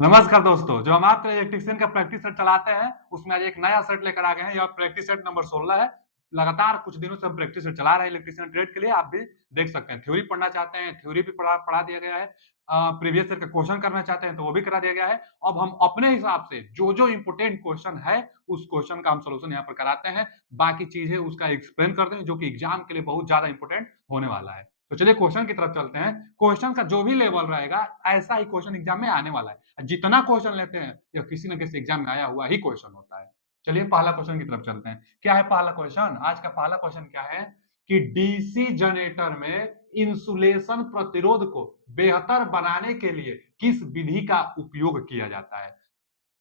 नमस्कार दोस्तों, जो हम आपके लिए इलेक्ट्रीशियन का प्रैक्टिस सेट चलाते हैं, उसमें आज एक नया सेट लेकर आ गए हैं। यह प्रैक्टिस सेट नंबर 16 है। लगातार कुछ दिनों से हम प्रैक्टिस सेट चला रहे हैं इलेक्ट्रीशियन ट्रेड के लिए, आप भी देख सकते हैं। थ्योरी पढ़ना चाहते हैं, थ्योरी भी पढ़ा पढ़ा दिया गया है। प्रीवियस ईयर का क्वेश्चन करना चाहते हैं, तो वो भी करा दिया गया है। अब हम अपने हिसाब से जो-जो इम्पोर्टेंट क्वेश्चन है, उस क्वेश्चन का हम सॉल्यूशन यहाँ पर कराते हैं। बाकी चीज़ें उसका एक्सप्लेन करते हैं, जो कि एग्ज़ाम के लिए बहुत ज़्यादा इम्पोर्टेंट होने वाला है। तो चलिए क्वेश्चन की तरफ चलते हैं। क्वेश्चन का जो भी लेवल रहेगा, ऐसा ही क्वेश्चन एग्ज़ाम में आने वाला है। जितना क्वेश्चन लेते हैं, यह किसी न किसी एग्ज़ाम में आया हुआ ही क्वेश्चन होता है। चलिए पहला क्वेश्चन की तरफ चलते हैं। क्या है पहला क्वेश्चन? आज का पहला क्वेश्चन क्या है कि डीसी जनरेटर में इंसुलेशन प्रतिरोध को बेहतर बनाने के लिए किस विधि का उपयोग किया जाता है?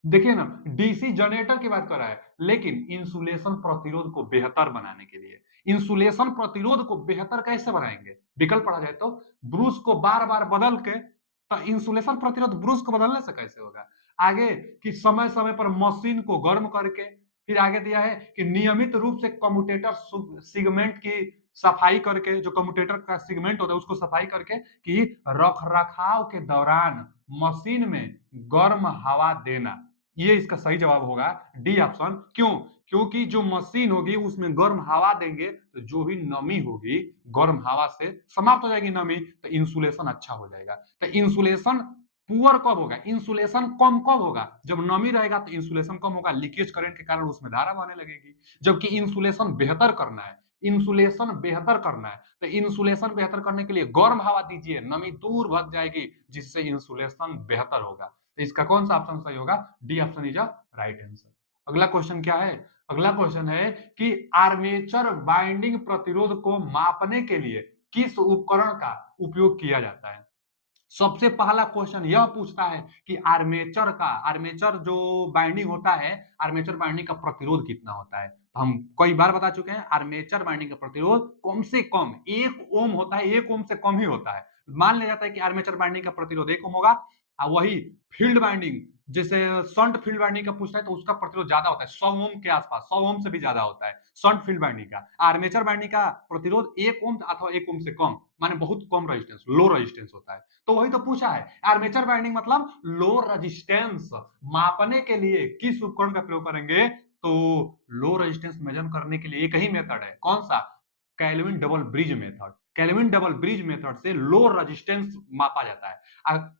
देखिए ना, डीसी जनरेटर की बात कर रहा है, लेकिन इंसुलेशन प्रतिरोध को बेहतर बनाने के लिए। इंसुलेशन प्रतिरोध को बेहतर कैसे बनाएंगे? विकल्प पढ़ा जाए तो ब्रूस को बार-बार बदल के इंसुलेशन प्रतिरोध ब्रूस को बदलने से कैसे होगा? आगे कि समय-समय पर मशीन को गर्म करके, फिर आगे दिया है कि नियमित रूप से कम्यूटेटर सेगमेंट की सफाई करके, जो कम्यूटेटर का सेगमेंट होता है उसको सफाई करके कि रख-रखाव के दौरान मशीन में गर्म हवा देना। ये इसका सही जवाब होगा डी ऑप्शन। क्यों? क्योंकि जो मशीन होगी उसमें गर्म हवा देंगे तो जो भी नमी होगी गर्म हवा से समाप्त हो जाएगी नमी, तो इंसुलेशन अच्छा हो जाएगा। तो इंसुलेशन पुअर कब होगा? इंसुलेशन कम कब होगा? जब नमी रहेगा तो इंसुलेशन कम होगा, लीकेज करंट के कारण उसमें धारा बहने लगेगी। जबकि इंसुलेशन बेहतर करना है, इंसुलेशन बेहतर करना है, तो इंसुलेशन बेहतर करने के लिए गर्म हवा दीजिए, नमी दूर भग जाएगी, जिससे इंसुलेशन बेहतर होगा। तो इसका कौन सा ऑप्शन सही होगा? D option is a right answer. अगला क्वेश्चन क्या है? अगला क्वेश्चन है कि आर्मेचर बाइंडिंग प्रतिरोध को मापने के लिए किस उपकरण का उपयोग किया जाता है? सबसे पहला क्वेश्चन यह पूछता है कि आर्मेचर जो बाइंडिंग होता है, आर्मेचर बाइंडिंग का प्रतिरोध कितना होता है? तो हम कई बार बता चुके हैं, आर्मेचर बाइंडिंग का प्रतिरोध कम से कम 1 ओम होता है, 1 ओम से कम ही होता है। मान लिया जाता है कि आर्मेचर बाइंडिंग का प्रतिरोध 1 ओम होगा। वही फील्ड बाइंडिंग, जैसे शंट फील्ड बाइंडिंग का पूछता है तो उसका प्रतिरोध ज्यादा होता है, 100 ओम के आसपास, 100 ओम से भी ज्यादा होता है शंट फील्ड बाइंडिंग का। आर्मेचर बाइंडिंग का प्रतिरोध 1 ओम अथवा 1 ओम से कम, माने बहुत कम रेजिस्टेंस, लो रेजिस्टेंस होता है। तो वही तो पूछा है, आर्मेचर बाइंडिंग मतलब लो रेजिस्टेंस। मापने के लिए किस उपकरण का प्रयोग करेंगे? तो लो रेजिस्टेंस मेजर करने के लिए एक ही मेथड है, कौन सा? Kelvin double bridge method. Kelvin double bridge method से लो रेजिस्टेंस मापा जाता है।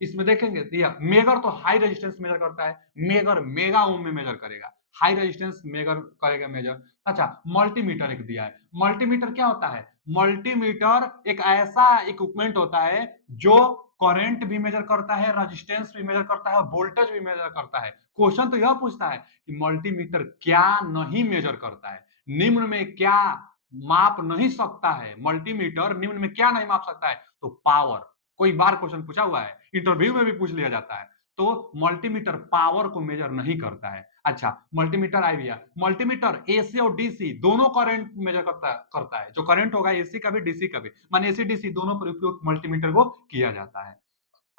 इसमें देखेंगे दिया मेगर तो हाई रेजिस्टेंस मेजर करता है, मेगर मेगा ओम में मेजर करेगा, हाई रेजिस्टेंस मेजर करेगा मेजर। अच्छा, मल्टीमीटर एक दिया है। मल्टीमीटर क्या होता है? मल्टीमीटर एक ऐसा इक्विपमेंट होता है जो करंट भी मेजर करता है, रेजिस्टेंस भी मेजर करता है और वोल्टेज भी मेजर करता है। क्वेश्चन तो यह पूछता है कि मल्टीमीटर क्या नहीं मेजर करता है, निम्न में क्या माप नहीं सकता है? मल्टीमीटर निम्न में क्या नहीं माप सकता है? तो पावर। कोई बार क्वेश्चन पूछा हुआ है, इंटरव्यू में भी पूछ लिया जाता है। तो मल्टीमीटर पावर को मेजर नहीं करता है। अच्छा, मल्टीमीटर आ गया। मल्टीमीटर एसी और डीसी दोनों करंट मेजर करता है। जो करंट होगा एसी का भी डीसी का भी, माने एसी डीसी दोनों पर उपयोग मल्टीमीटर को किया जाता है।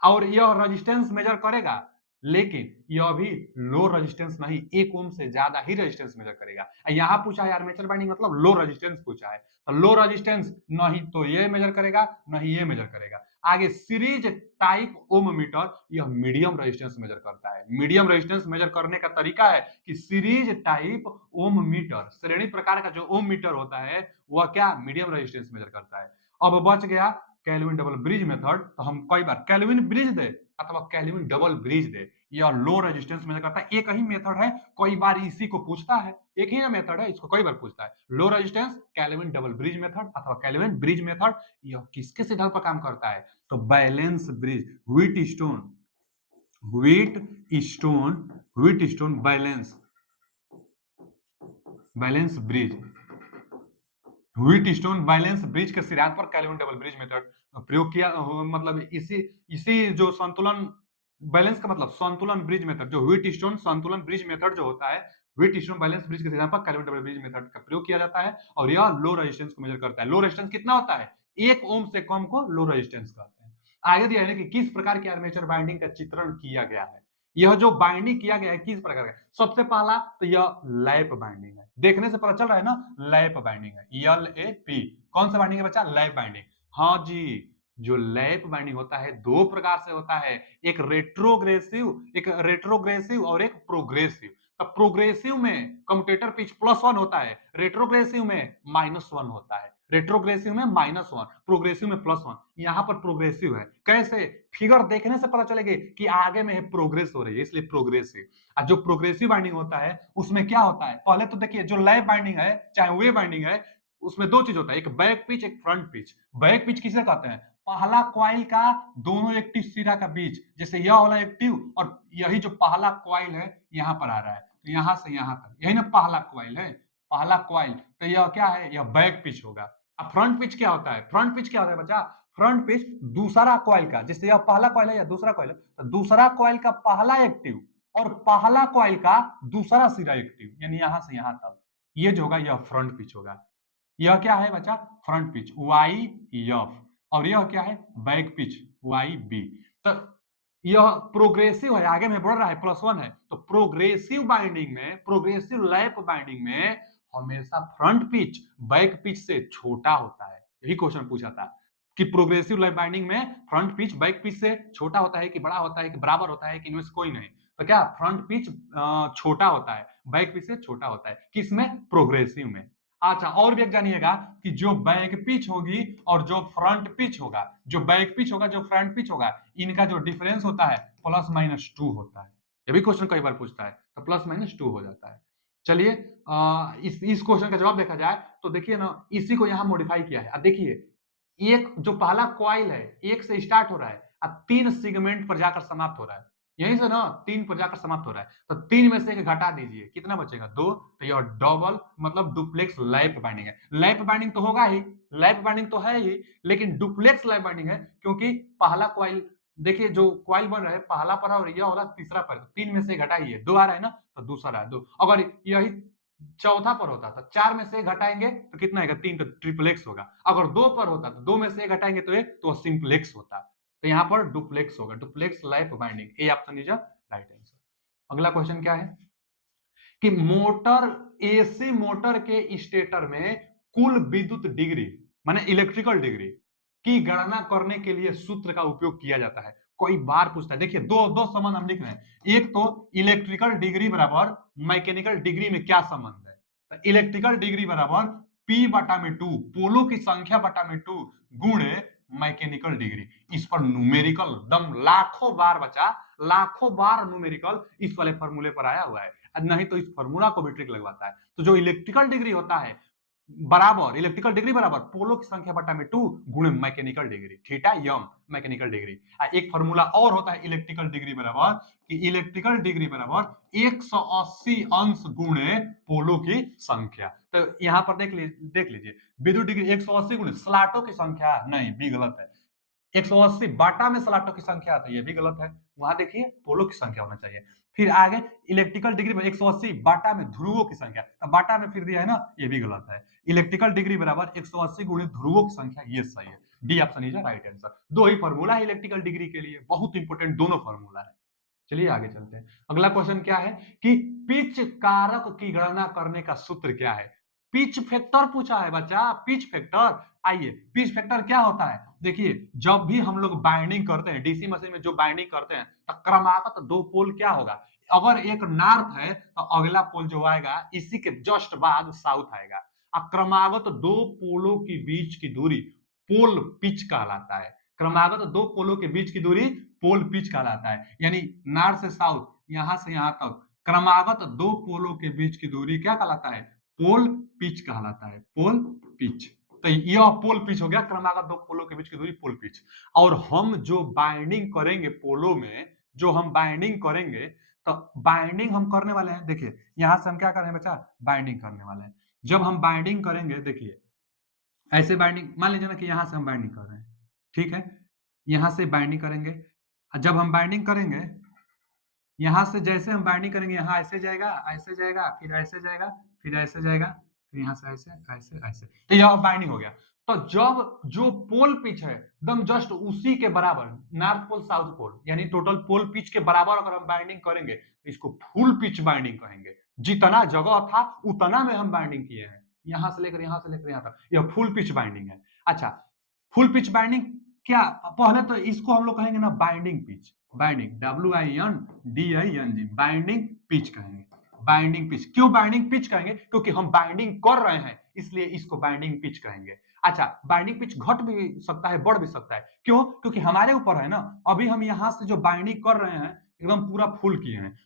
और यह रेजिस्टेंस मेजर करेगा, लेकिन यह भी लो रेजिस्टेंस नहीं, 1 ओम से ज्यादा ही रेजिस्टेंस मेजर करेगा। यहां पूछा है आर्मेचर बाइंडिंग मतलब लो रेजिस्टेंस पूछा है, तो लो रेजिस्टेंस नहीं तो ये मेजर करेगा, नहीं ये मेजर करेगा। आगे सीरीज टाइप ओम मीटर, यह मीडियम रेजिस्टेंस मेजर करता है। मीडियम रेजिस्टेंस मेजर करने का तरीका है कि सीरीज टाइप ओम मीटर, श्रेणी प्रकार का जो ओम मीटर होता है वह क्या मीडियम रेजिस्टेंस मेजर करता है। अब बच गया केल्विन डबल ब्रिज मेथड, तो हम कई बार केल्विन ब्रिज दे अथवा केल्विन डबल ब्रिज दे, यह लो रेजिस्टेंस मेजर करता है। एक ही मेथड है, कई बार इसी को पूछता है, एक ही ना मेथड है, इसको कई बार पूछता है। Low resistance kelvin double bridge method अथवा केल्विन ब्रिज मेथड, यह किसके सिद्धांत पर काम करता है? तो balance bridge, wheat stone, wheat stone, wheat stone balance, balance bridge, wheat stone balance bridge के सिद्धांत पर केल्विन डबल ब्रिज मेथड प्रयोग किया। मतलब इसी इसी जो संतुलन बैलेंस का मतलब संतुलन ब्रिज मेथड, जो व्हीट स्टोन संतुलन ब्रिज मेथड जो होता है, व्हीट स्टोन बैलेंस ब्रिज के सिद्धांत पर केल्विन डबल ब्रिज मेथड का प्रयोग किया जाता है। और यह लो रेजिस्टेंस को मेजर करता है। लो रेजिस्टेंस कितना होता है? 1 ओम से कम को लो रेजिस्टेंस कहते हैं। आगे दिया है कि किस प्रकार की आर्मेचर बाइंडिंग का चित्रण किया गया है। यह जो बाइंडिंग किया गया है किस प्रकार का? सबसे पहला तो यह लैप बाइंडिंग है, देखने से पता चल रहा है ना, लैप बाइंडिंग है, एल ए पी। कौन सा बाइंडिंग है बच्चा? Lap binding. हाँ जी, जो लैप बाइंडिंग होता है दो प्रकार से होता है, एक रेट्रोग्रेसिव और एक प्रोग्रेसिव। तो प्रोग्रेसिव में कम्यूटेटर पिच +1 होता है, रेट्रोग्रेसिव में -1 होता है। रेट्रोग्रेसिव में -1, प्रोग्रेसिव में +1। यहाँ पर प्रोग्रेसिव है। कैसे? फिगर देखने से पता चलेगी कि आगे में प्रोग्रेस हो रही है, इसलिए प्रोग्रेसिव। और जो प्रोग्रेसिव बाइंडिंग होता है उसमें क्या होता है? पहले तो देखिए, जो लैप बाइंडिंग है चाहे वे बाइंडिंग है, उसमें दो चीज होता है, एक बैक पिच, एक फ्रंट पिच। बैक पिच किसे कहते हैं? पहला कॉइल का दोनों एक्टिव सिरा का बीच, जैसे यह वाला एक्टिव और यही जो पहला कॉइल है यहाँ पर आ रहा है, तो यहाँ से यहाँ तक, यही ना पहला कॉइल है, पहला कॉइल। तो यह क्या है? यह बैक पिच होगा। अब फ्रंट पिच क्या होता है? फ्रंट पिच क्या होता है बच्चा? फ्रंट पिच दूसरा कॉइल का, जैसे यह पहला कॉइल है या दूसरा कॉइल है, तो दूसरा कॉइल का पहला एक्टिव और पहला कॉइल का दूसरा सिरा एक्टिव, यानी यहां से यहां तक, ये जो होगा यह फ्रंट पिच होगा। यह क्या है बच्चा? Front pitch Y F. और यह क्या है? Back pitch Y B. तो यह प्रोग्रेसिव है, आगे में बढ़ रहा है, +1 है। तो प्रोग्रेसिव बाइंडिंग में, प्रोग्रेसिव लैप बाइंडिंग में हमेशा फ्रंट पिच बैक पिच से छोटा होता है। यही क्वेश्चन पूछा था कि प्रोग्रेसिव लैप बाइंडिंग में फ्रंट पिच बैक पिच से छोटा होता है कि बड़ा होता है कि बराबर होता है कि इनमें से कोई नहीं। तो क्या फ्रंट पिच छोटा होता है, बैक पिच से छोटा होता है। किसमें? प्रोग्रेसिव में। अच्छा, और भी एक जानिएगा कि जो बैक पिच होगी और जो फ्रंट पिच होगा, जो बैक पिच होगा, जो फ्रंट पिच होगा, इनका जो डिफरेंस होता है +-2 होता है। ये भी क्वेश्चन कई बार पूछता है, तो +-2 हो जाता है। चलिए, इस क्वेश्चन का जवाब देखा जाए तो देखिए ना, इसी को यहाँ मॉडिफाई किया है। अब देखिए, एक जो पहला कॉइल है, एक से स्टार्ट हो रहा है, अब 3 सेगमेंट पर जाकर समाप्त हो रहा है। यहीं से ना 3 पर जाकर समाप्त हो रहा है। तो 3 में से 1 घटा दीजिए, कितना बचेगा? 2। तो यह डबल मतलब डुप्लेक्स लैप बाइंडिंग है। लैप बाइंडिंग तो होगा ही, लैप बाइंडिंग तो है ही, लेकिन डुप्लेक्स लैप बाइंडिंग है, क्योंकि पहला कॉइल, देखिए जो कॉइल बन रहा है पहला पर और यह वाला तीसरा पर, 3 में से घटाइए, 2 आ रहा है ना, तो दूसरा है 2। अगर यही चौथा पर होता तो 4 में से 1 घटाएंगे तो कितना आएगा? 3, तो ट्रिपलेक्स होगा। अगर 2 पर होता तो 2 में से 1 घटाएंगे तो 1, तो सिंपलेक्स होता। तो यहाँ पर डुप्लेक्स होगा, duplex lap binding. A option is right answer. अगला क्वेश्चन क्या है कि मोटर, एसी मोटर के स्टेटर में कुल विद्युत डिग्री माने इलेक्ट्रिकल डिग्री की गणना करने के लिए सूत्र का उपयोग किया जाता है। कोई बार पूछता है। देखिए, दो दो संबंध हम लिख रहे हैं। एक तो इलेक्ट्रिकल डिग्री बराबर मैकेनिकल डिग्री में क्या संबंध है? तो इलेक्ट्रिकल डिग्री बराबर P बटा में 2, पोलो की संख्या बटा में 2 गुणे मैकेनिकल डिग्री। इस पर न्यूमेरिकल दम लाखों बार बचा, लाखों बार न्यूमेरिकल इस वाले फॉर्मूले पर आया हुआ है, नहीं तो इस फॉर्मूला को भी ट्रिक लगवाता है। तो जो इलेक्ट्रिकल डिग्री होता है बराबर, इलेक्ट्रिकल डिग्री बराबर पोलो की संख्या बटा में 2 गुणे मैकेनिकल डिग्री, थीटा यम मैकेनिकल डिग्री। एक फॉर्मूला और होता है इलेक्ट्रिकल डिग्री बराबर, कि इलेक्ट्रिकल डिग्री बराबर 180 अंश गुणे पोलो की संख्या। तो यहाँ पर देख लीजिए, विद्युत डिग्री 180 गुणे स्लॉटों की संख्या, नहीं, बी गलत है। 180 बाटा में स्लॉटों की संख्या आता है, ये भी गलत है। वहां देखिए पोलो की संख्या होना चाहिए। फिर आगे इलेक्ट्रिकल डिग्री में 180 बाटा में ध्रुवों की संख्या, तो बाटा में फिर दिया है ना, ये भी गलत है। इलेक्ट्रिकल डिग्री बराबर 180 गुणे ध्रुवों की संख्या, ये सही है। D option is right answer. दो ही फॉर्मूला है इलेक्ट्रिकल डिग्री के लिए, बहुत इंपॉर्टेंट दोनों फॉर्मूला है। चलिए आगे चलते हैं। अगला क्वेश्चन क्या है कि पिच कारक की गणना करने का सूत्र क्या है? पिच फैक्टर पूछा है बच्चा, पिच फैक्टर। आइए, पिच फैक्टर क्या होता है? देखिए, जब भी हम लोग बाइंडिंग करते हैं डीसी मशीन में, जो बाइंडिंग करते हैं, तो क्रमागत 2 पोल क्या होगा? अगर एक नॉर्थ है तो अगला पोल जो आएगा इसी के जस्ट बाद साउथ आएगा। क्रमागत 2 पोलों के बीच की दूरी पोल पिच कहलाता है। क्रमागत 2 पोलों के बीच की दूरी पोल पिच कहलाता है। यानी नॉर्थ से साउथ, यहां से यहां तक क्रमागत 2 पोलों के बीच की दूरी क्या कहलाता है? पोल पिच कहलाता है, पोल पिच। तो यह पोल पिच हो गया, क्रमागत 2 पोलों के बीच की दूरी पोल पिच। और हम जो बाइंडिंग करेंगे पोलो में, जो हम बाइंडिंग करेंगे, तो बाइंडिंग हम करने वाले हैं, देखिए यहां से हम क्या कर रहे हैं बच्चा? बाइंडिंग करने वाले हैं। जब हम बाइंडिंग करेंगे, देखिए ऐसे बाइंडिंग, मान लीजिए ना कि यहां से हम बाइंडिंग कर रहे हैं, ठीक है, यहां से बाइंडिंग करेंगे। जब हम बाइंडिंग करेंगे, यहां से जैसे हम बाइंडिंग करेंगे, यहाँ ऐसे जाएगा, ऐसे जाएगा, फिर ऐसे जाएगा, फिर ऐसे जाएगा, फिर यहाँ से ऐसे ऐसे ऐसे, तो यह बाइंडिंग हो गया। तो जब जो पोल पिच है एकदम जस्ट उसी के बराबर, नॉर्थ पोल साउथ पोल, यानी टोटल पोल पिच के बराबर अगर हम बाइंडिंग करेंगे, तो इसको फुल पिच बाइंडिंग कहेंगे। जितना जगह था उतना में हम बाइंडिंग किए हैं, यहां से लेकर यहां तक, यह फुल पिच बाइंडिंग है। अच्छा, फुल पिच बाइंडिंग क्या पहले तो इसको हम लोग कहेंगे ना binding pitch, binding WINDING binding pitch कहेंगे। बाइंडिंग पिच क्यों बाइंडिंग पिच कहेंगे? क्योंकि हम बाइंडिंग कर रहे हैं इसलिए इसको बाइंडिंग पिच कहेंगे। अच्छा, बाइंडिंग पिच घट भी सकता है, बढ़ भी सकता है। क्यों? क्योंकि हमारे ऊपर है ना। अभी हम यहाँ से जो बाइंडिंग कर रहे हैं एकदम पूरा फुल किए हैं।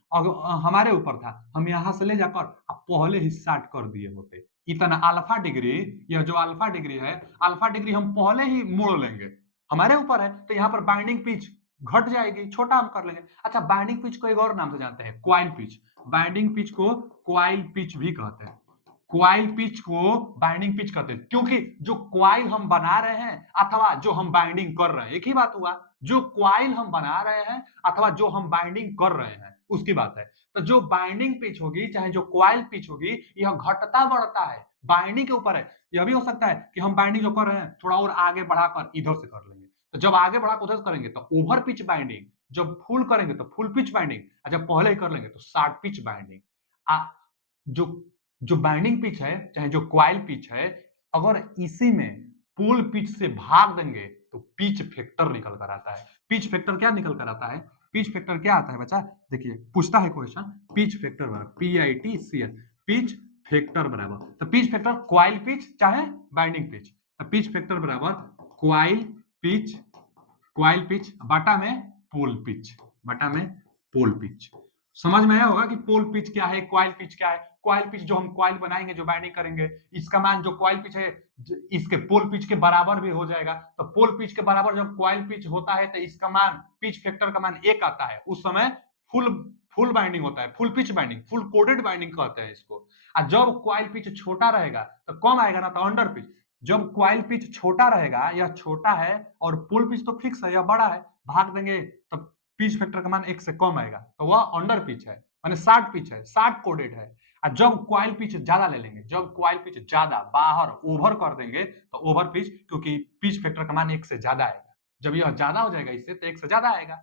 हमारे ऊपर था, हम यहाँ से ले जाकर पहले ही स्टार्ट कर दिए होते। इतना अल्फा डिग्री, यह जो अल्फा डिग्री है, अल्फा डिग्री हम पहले ही मोड़ लेंगे। हमारे ऊपर है तो यहाँ पर बाइंडिंग पिच घट जाएगी, छोटा हम कर लेंगे। अच्छा, बाइंडिंग पिच को एक और नाम से जानते हैं, क्वाइल पिच। बाइंडिंग पिच को क्वाइल पिच भी कहते हैं। क्वाइल पिच को बाइंडिंग पिच कहते हैं क्योंकि जो क्वाइल हम बना रहे हैं अथवा जो हम बाइंडिंग कर रहे हैं, एक ही बात हुआ। जो क्वाइल हम बना रहे हैं अथवा जो हम बाइंडिंग कर रहे हैं उसकी बात है। तो जो बाइंडिंग पिच होगी चाहे जो क्वाइल पिच होगी, यह घटता बढ़ता है, बाइंडिंग के ऊपर है। यह भी हो सकता है कि हम बाइंडिंग जो कर रहे हैं थोड़ा और आगे बढ़ाकर इधर से कर लेंगे। तो जब आगे बढ़ाकर उधर से करेंगे तो ओवर पिच बाइंडिंग, जब फुल करेंगे तो फुल पिच बाइंडिंग, और जब पहले ही कर लेंगे तो शार्ट पिच बाइंडिंग। जो जो बाइंडिंग पिच है चाहे जो क्वाइल पिच है, अगर इसी में पोल पिच से भाग देंगे तो पिच फैक्टर निकल कर आता है। पिच फैक्टर क्या निकल कर आता है? पिच फैक्टर क्या आता है बच्चा? देखिए पूछता है क्वेश्चन, पिच फैक्टर बराबर PITCL, पिच फैक्टर बराबर, तो पिच फैक्टर क्वाइल पिच चाहे बाइंडिंग पिच, तो पिच फैक्टर बराबर क्वाइल पिच, क्वाइल पिच बटा में पोल पिच, बटा में पोल पिच। समझ में आया होगा कि पोल पिच क्या है, क्वाइल पिच क्या है। क्वाइल पिच जो हम क्वाइल बनाएंगे, जो बाइंडिंग करेंगे, इसका मान जो क्वाइल पिच है इसके पोल पिच के बराबर भी हो जाएगा। तो पोल पिच के बराबर जब क्वाइल पिच होता है तो इसका मान, पिच फैक्टर का मान 1 आता है। उस समय फुल फुल बाइंडिंग होता है, full pitch binding, full coded binding कहते हैं इसको। और जब क्वाइल पिच छोटा रहेगा तो कम आएगा ना, तो अंडर पिच। जब क्वाइल पिच छोटा रहेगा, यह छोटा है और पोल पिच तो फिक्स है, यह बड़ा है, भाग देंगे तब पिच फैक्टर का मान 1 से कम आएगा तो वह अंडर पिच है, माने शार्ट पिच है, शार्ट कोडेड है। और जब क्वाइल पिच ज्यादा ले लेंगे, जब क्वाइल पिच ज्यादा बाहर ओवर कर देंगे तो ओवर पिच, क्योंकि पिच फैक्टर का मान 1 से ज्यादा आएगा। जब यह ज्यादा हो जाएगा इससे तो 1 से ज्यादा आएगा।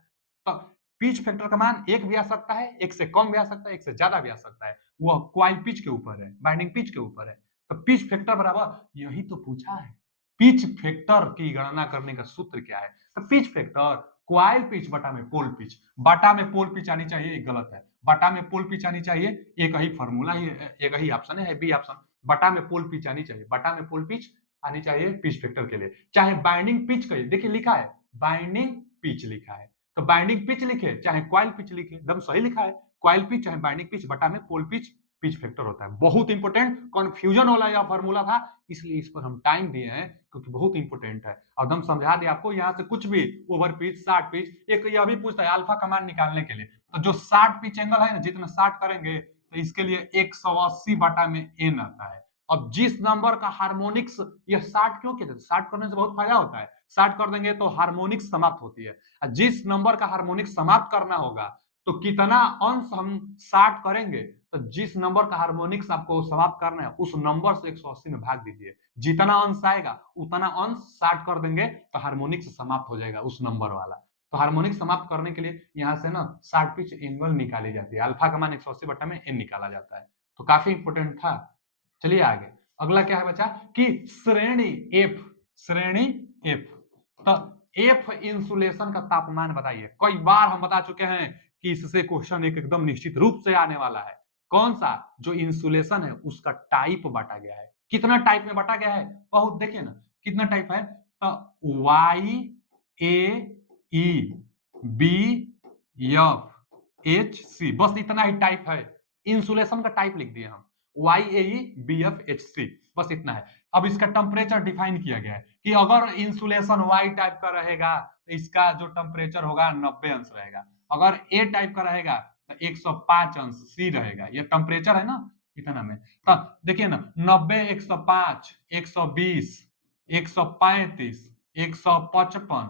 तो पिच फैक्टर का मान 1 भी आ सकता है, 1 से कम भी आ सकता है, 1 से ज्यादा भी आ सकता है। वह क्वाइल पिच के ऊपर है, बाइंडिंग पिच के ऊपर है। तो पिच फैक्टर बराबर, यही तो पूछा है, पिच फैक्टर की गणना करने का सूत्र क्या है? तो पिच फैक्टर क्वाइल पिच बटा में पोल पिच, बटा में पोल पिच आनी चाहिए, एक गलत है, बटा में पोल पिच आनी चाहिए। एक ही फॉर्मूला ही, एक ही ऑप्शन है, बी ऑप्शन। बटा में पोल पिच आनी चाहिए, बटा में पोल पिच आनी चाहिए पिच फैक्टर के लिए। चाहे बाइंडिंग पिच कहिए, देखिए लिखा है बाइंडिंग पिच लिखा है, तो बाइंडिंग पिच लिखे चाहे क्वाइल पिच लिखे, एकदम सही लिखा है। क्वाइल पिच चाहे बाइंडिंग पिच बटा में पोल पिच, पिच फैक्टर होता है। बहुत इंपॉर्टेंट कंफ्यूजन वाला यह फॉर्मूला था, इसलिए इस पर हम टाइम दिए हैं क्योंकि बहुत इंपॉर्टेंट है। और हम समझा दिए आपको, यहाँ से कुछ भी ओवर पिच, शार्ट पिच, एक यह भी पूछता है अल्फा का मान निकालने के लिए। तो जो शार्ट पिच एंगल है ना, जितना शार्ट करेंगे तो इसके लिए 180 बटा में n आता है। अब जिस नंबर का हार्मोनिक्स, यह शार्ट क्यों कहते हैं? शार्ट करने से बहुत फायदा होता है, शार्ट कर देंगे तो हार्मोनिक्स समाप्त होती है। जिस नंबर का हार्मोनिक्स समाप्त करना होगा तो कितना अंश हम शार्ट करेंगे, तो जिस नंबर का हार्मोनिक्स आपको समाप्त करना है उस नंबर से 180 में भाग दीजिए। जितना अंश आएगा उतना अंश शार्ट कर देंगे तो हार्मोनिक्स समाप्त हो जाएगा उस नंबर वाला। तो हार्मोनिक्स समाप्त करने के लिए यहाँ से ना शार्ट पिच एंगल निकाली जाती है, अल्फा का मान 180 बटा में n निकाला जाता है। तो काफी इंपोर्टेंट था। चलिए आगे, अगला क्या है बच्चा कि श्रेणी F, श्रेणी F। तो F इंसुलेशन का तापमान बताइए। कई बार हम बता चुके हैं कि इससे क्वेश्चन एक एकदम निश्चित रूप से आने वाला है। कौन सा? जो इंसुलेशन है उसका टाइप बांटा गया है। कितना टाइप में बांटा गया है? बहुत देखिए ना कितना टाइप है। तो YAEBFHC, बस इतना ही टाइप है। इंसुलेशन का टाइप लिख दिए हम, YAEBFHC, बस इतना है। अब इसका टेम्परेचर डिफाइन किया गया है कि अगर इंसुलेशन Y टाइप का रहेगा तो इसका जो टेम्परेचर होगा 90 अंश रहेगा। अगर A टाइप का रहेगा तो 105 अंश C रहेगा। ये टेम्परेचर है ना, इतना में। तो देखिए ना 90, 105, 120, 135, 155,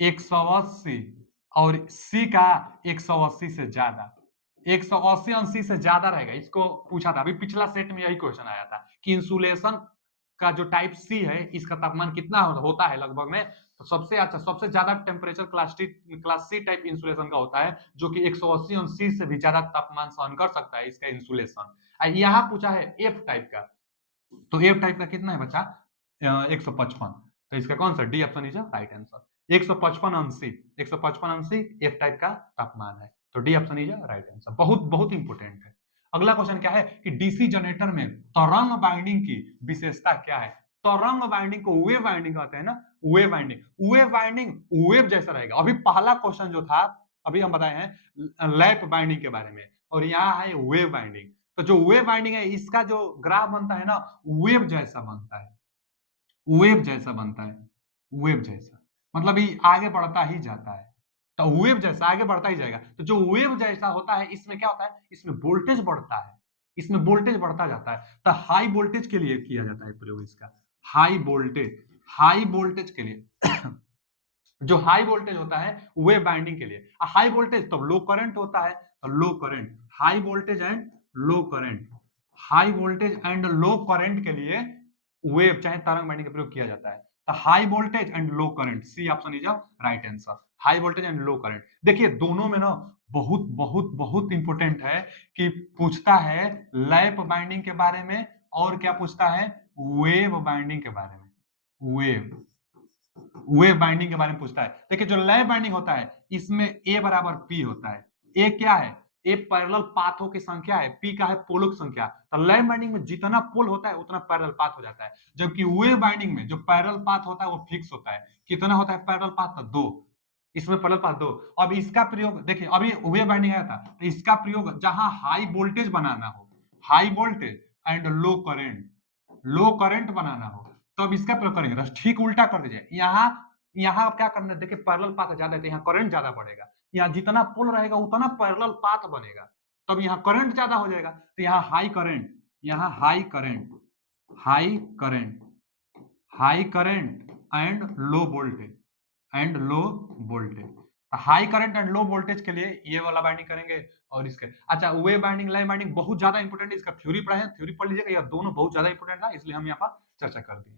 180 और C का 180 से ज्यादा, 180 80 से ज्यादा रहेगा। इसको पूछा था अभी पिछला सेट में, यही क्वेश्चन आया था कि इंसुलेशन का जो टाइप सी है इसका तापमान कितना होता है लगभग में। तो सबसे अच्छा, सबसे ज्यादा temperature class C type insulation का होता है, जो कि 180 अंश सी से भी ज्यादा तापमान सहन कर सकता है इसका इंसुलेशन। यहाँ पूछा है एफ टाइप का, तो एफ टाइप का कितना है बच्चा? 155। तो इसका कौन सा D option is right answer. 155 अंशी, 155 अंशी एफ टाइप का तापमान है। तो D option is right answer. बहुत बहुत इंपोर्टेंट है। अगला क्वेश्चन क्या है कि डीसी जनरेटर में तरंग बाइंडिंग की विशेषता क्या है? तरंग बाइंडिंग को वेव बाइंडिंग कहते हैं ना, wave binding. Wave binding wave जैसा रहेगा। अभी पहला क्वेश्चन जो था, अभी हम बताए हैं लैप बाइंडिंग के बारे में, और यहाँ है वेव बाइंडिंग। तो जो वेव बाइंडिंग है, इसका जो ग्राफ बनता है ना, वेव जैसा बनता है, वेव जैसा बनता है, वेव जैसा, मतलब ये आगे बढ़ता ही जाता है। तो वेव जैसा आगे बढ़ता ही जाएगा। तो जो वेव जैसा होता है, इसमें क्या होता है, इसमें वोल्टेज बढ़ता है, इसमें वोल्टेज बढ़ता जाता है। तो हाई वोल्टेज के लिए किया जाता है प्रयोग इसका। हाई वोल्टेज, हाई वोल्टेज के लिए जो हाई वोल्टेज होता है वेव बाइंडिंग के लिए। हाई वोल्टेज तब लो करंट होता है, तो low current, high voltage and low current, high voltage and low current के लिए वेव चाहे तरंग बाइंडिंग का प्रयोग किया जाता है। तो high voltage and low current, C option is right answer. High voltage and low current, देखिए दोनों में ना बहुत बहुत बहुत इंपॉर्टेंट है कि पूछता है लैप बाइंडिंग के बारे में, और क्या पूछता है, वेव बाइंडिंग के बारे में, वेव बाइंडिंग के बारे में पूछता है। देखिए जो लैप बाइंडिंग होता है, इसमें ए बराबर पी होता है। ए क्या है, ए पैरेलल पाथों की संख्या है, पी का है पोलों की संख्या। तो लैप बाइंडिंग में जितना पोल होता है उतना पैरेलल पाथ हो जाता है, जबकि वेव बाइंडिंग में जो पैरेलल पाथ होता है वो फिक्स होता है। कितना होता है पैरेलल पाथ, तो दो, इसमें पैरेलल पाथ दो। अब इसका प्रयोग देखिए, अभी वेव बाइंडिंग आया था, तो इसका प्रयोग जहां हाई वोल्टेज बनाना हो, high voltage and low current, low current बनाना हो, तो अब इसका प्रयोग करेंगे। ठीक उल्टा कर दीजिए, यहाँ यहाँ क्या करना है, देखिए पैरेलल पाथ ज्यादा है तो यहाँ करंट ज्यादा बढ़ेगा। यहाँ जितना पोल रहेगा उतना पैरेलल पाथ बनेगा, तब यहाँ करंट ज्यादा हो जाएगा। तो यहाँ हाई करंट, यहाँ high current, high current, high current and low voltage, and low voltage. High current and low voltage के लिए ये वाला बाइंडिंग करेंगे। और इसके अच्छा वेव बाइंडिंग, लाइन बाइंडिंग बहुत ज्यादा इंपोर्टेंट है, इसका थ्योरी पढ़ा है, थ्योरी पढ़ लीजिएगा। यह दोनों बहुत ज्यादा इंपोर्टेंट है, इसलिए हम यहाँ पर चर्चा कर दिए।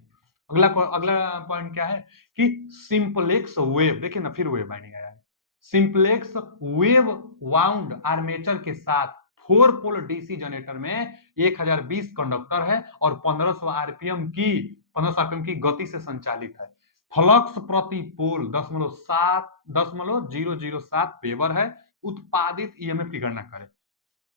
अगला अगला पॉइंट क्या है कि सिंपलेक्स वेव, देखिए ना फिर वेव बाइंडिंग आया है। सिंपलेक्स वेव वाउंड आर्मेचर के साथ 4 पोल डीसी जनरेटर में 1020 कंडक्टर है और 1500 आरपीएम की गति से संचालित है। फ्लक्स प्रति पोल 0.007 वेबर है। उत्पादित ईएमएफ की गणना करें।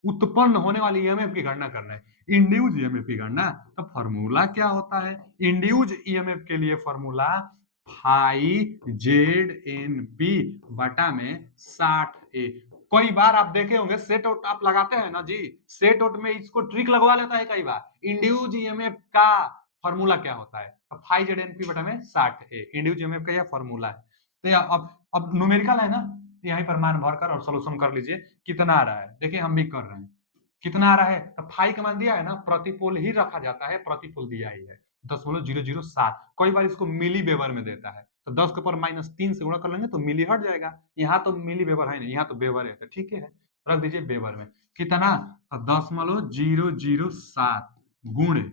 उत्पन्न होने वाली ईएमएफ की गणना करना है, इंड्यूज ईएमएफ की गणना। तो फॉर्मूला क्या होता है इंड्यूज ईएमएफ के लिए, formula phi Z N P बटा में 60 ए। कई बार आप देखे होंगे सेट आउट आप लगाते हैं ना जी, सेट आउट में इसको ट्रिक लगवा लेता है कई बार। इंड्यूज ईएमएफ का फॉर्मूला क्या होता है, फाई जेड एन पी बटा में 60 ए इंड्यूज ईएमएफ का यह फॉर्मूला है। तो अब न्यूमेरिकल है ना, यहीं पर मान भरकर और सोल्यूशन कर लीजिए कितना आ रहा है। देखिए हम भी कर रहे हैं, कितना आ रहा है, तो फाई का मान दिया है ना, प्रतिपोल ही रखा जाता है, प्रतिपोल दिया ही है 10.007। कई बार इसको मिली वेबर में देता है, तो 10 के ऊपर -3 से गुणा कर लेंगे तो मिली हट जाएगा। यहाँ तो मिली वेबर है नहीं, यहाँ तो वेबर है, तो ठीक है रख दीजिए वेबर में। कितना, 10.007 गुणे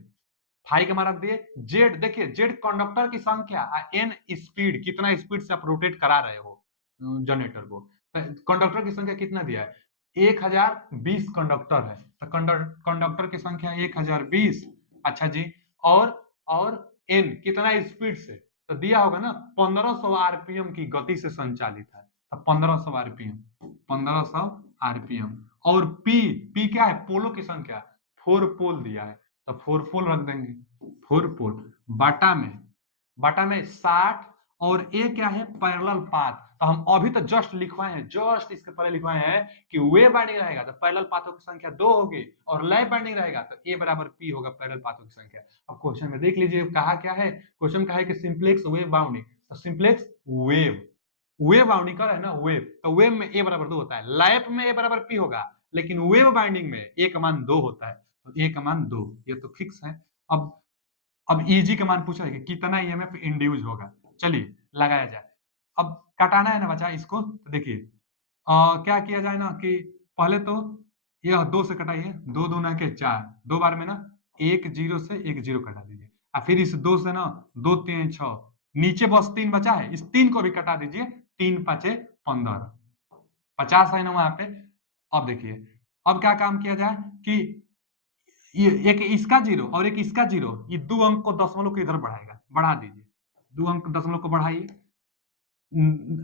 फाई के मान रख दिए। जेड, देखिए जेड कंडक्टर की संख्या, एन स्पीड, कितना स्पीड से आप रोटेट करा रहे हो जनरेटर को। कंडक्टर की संख्या कितना दिया है, 1020 कंडक्टर है, तो कंडक्टर की संख्या 1020। अच्छा जी, और एन कितना स्पीड से, तो दिया होगा ना 1500 आरपीएम की गति से संचालित है, तो 1500 आरपीएम, 1500 आरपीएम। और पी क्या है, पोलो की संख्या, 4 पोल दिया है, तो 4 पोल रख देंगे, 4 पोल बाटा में 60। और ए क्या है, पैरेलल पाथ। तो हम अभी तो जस्ट लिखवाए हैं, जस्ट इसके पहले लिखवाए हैं कि वेव बाइंडिंग रहेगा तो पैरेलल पाथों की संख्या 2 होगी, और लैप बाइंडिंग रहेगा तो ए बराबर पी होगा पैरेलल पाथों की संख्या। अब क्वेश्चन में देख लीजिए कहा क्या है, क्वेश्चन कहा है कि सिंप्लेक्स वेव बाउंडिंग, तो सिंप्लेक्स वेव बाउंडिंग कर रहे हैं ना, वेव, तो वेव में ए बराबर 2 होता है, लैप में ए बराबर पी होगा, लेकिन वेव बाइंडिंग में ए का मान 2 होता है, तो ए का मान 2, ये तो फिक्स है। अब ईजी का मान पूछा है कि कितना ईएमएफ इंड्यूस होगा, चलिए लगाया जाए। अब कटाना है ना बच्चा इसको, तो देखिए क्या किया जाए ना कि पहले तो यह 2 से कटाइए, 2 दूना के 4, 2 बार में ना 1 0 से 1 0 कटा दीजिए, और फिर इस 2 से ना 2 3 6, नीचे बस 3 बचा है, इस 3 को भी कटा दीजिए, 3 5 15, 50 है ना वहां पे। अब देखिए अब क्या काम किया जाए कि ये एक इसका 0 और एक इसका 0, ये 2 अंक को दशमलव के इधर बढ़ाएगा, बढ़ा दीजिए, 2 अंक दशमलव को बढ़ाइए,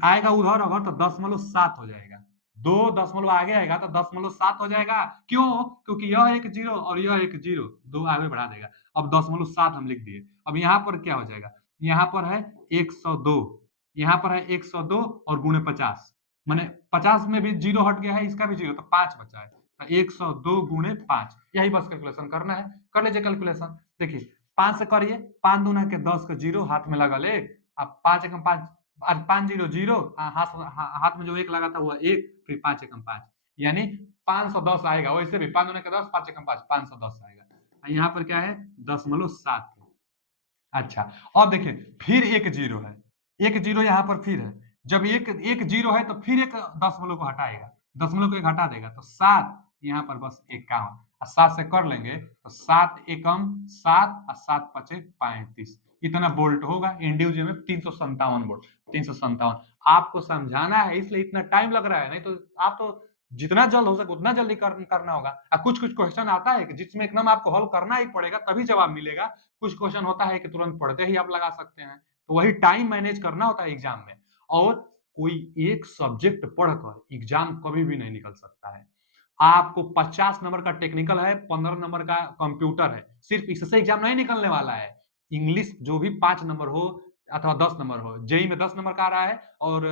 आएगा उधर अगर तो 10.7 हो जाएगा। 2 दशमलव आगे आएगा तो 10.7 हो जाएगा। क्यों? क्योंकि यह एक 0 और यह एक 0, 2 आगे बढ़ा देगा। अब 0.7 हम लिख दिए। अब यहाँ पर क्या हो जाएगा? यहाँ पर है 102, यहाँ पर है 102 और गुणे 50, माने 50 में भी 0 हट गया है, इसका भी 0, तो 5 बचा है। तो 102 गुणे 5, यही बस कैलकुलेशन करना है। कर लीजिए कैलकुलेशन। देखिए 5 से करिए, 5 दूना के 10 का 0 हाथ में लगल 1, अब 5 एकम 5, आज 5 0 0, हाथ में जो 1 लगा था वो 1, फिर 5 एकम 5, यानी 510 आएगा। वैसे भी 5 दूना के 10, 5 एकम 5, 510 आएगा। यहाँ पर क्या है? 0.7। अच्छा, अब देखिए फिर एक 0 है, एक 0 यहाँ पर फिर है। जब एक एक 0 है तो फिर एक दशमलव को हटाएगा, दशमलव को एक हटा देगा तो 7, यहाँ पर बस 51, और 7 से कर लेंगे तो 7 एकम 7 और 7 पचे 35, इतना वोल्ट होगा। इंडिविजुअल में 357 वोल्ट, 357। आपको समझाना है इसलिए इतना टाइम लग रहा है, नहीं तो आप तो जितना जल्द हो सके उतना जल्दी करना होगा। कुछ कुछ क्वेश्चन आता है जिसमें एकदम आपको हल करना ही पड़ेगा तभी जवाब मिलेगा। कुछ क्वेश्चन होता है कि तुरंत पढ़ते ही आप लगा सकते हैं, तो वही टाइम मैनेज करना होता है एग्जाम में। और कोई एक सब्जेक्ट पढ़कर एग्जाम कभी भी नहीं निकल सकता है। आपको 50 नंबर का टेक्निकल है, 15 नंबर का कंप्यूटर है, सिर्फ इससे एग्जाम नहीं निकलने वाला है। इंग्लिश जो भी 5 नंबर हो अथवा 10 नंबर हो, जेई में 10 नंबर का आ रहा है और